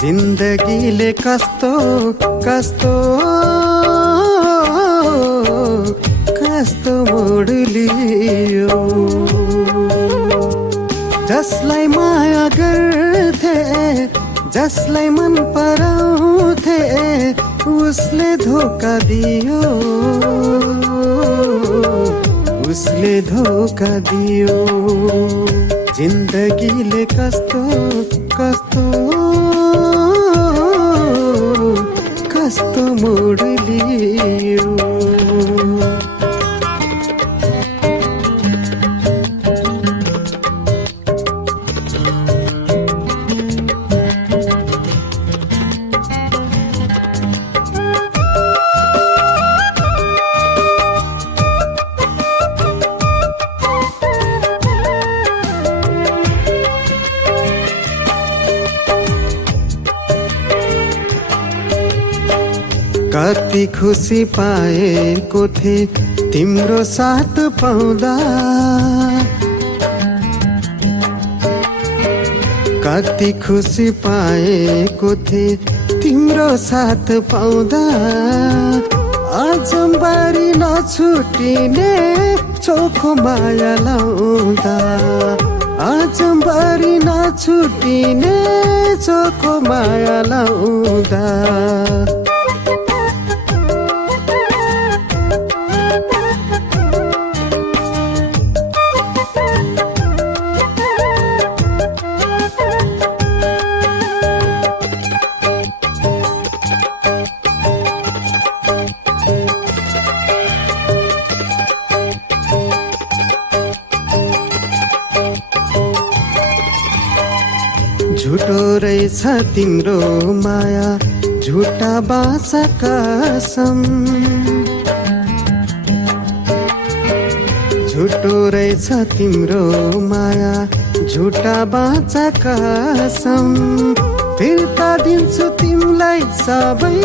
जिन्दगीले कस्तो कस्तो कस्तो मोड लियो। जसलाई माया गर्थे, जसलाई मन पराउँथे, उसले धोका दियो, उसले धोका दियो। जिन्दगीले कस्तो कस्तो कस्तो मोड लियो। कति खुसी पाएको थिए तिम्रो साथ पाउँदा, कति खुसी पाएको थिए तिम्रो साथ पाउँदा। अजम्बरी नछुटिने चोखो माया लाउँदा, अजम्बरी नछुटिने चोखो माया लाउँदा। झुटो रहेछ तिम्रो माया, झुटा बाचा कसम। झुटो रहेछ तिम्रो माया, झुटा बाचा कसम। फिर्ता दिन्छु तिमीलाई सबै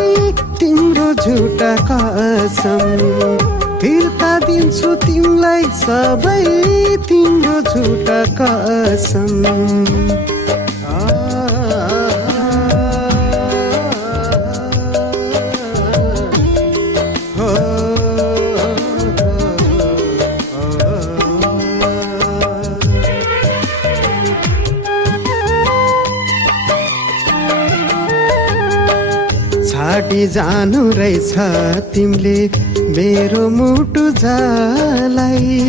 तिम्रो झुटा कसम। फिर्ता दिन्छु तिमीलाई सबै तिम्रो झुटा कसम। छाडी जानु रहेछ तिमीले मेरो मुटु जलाई।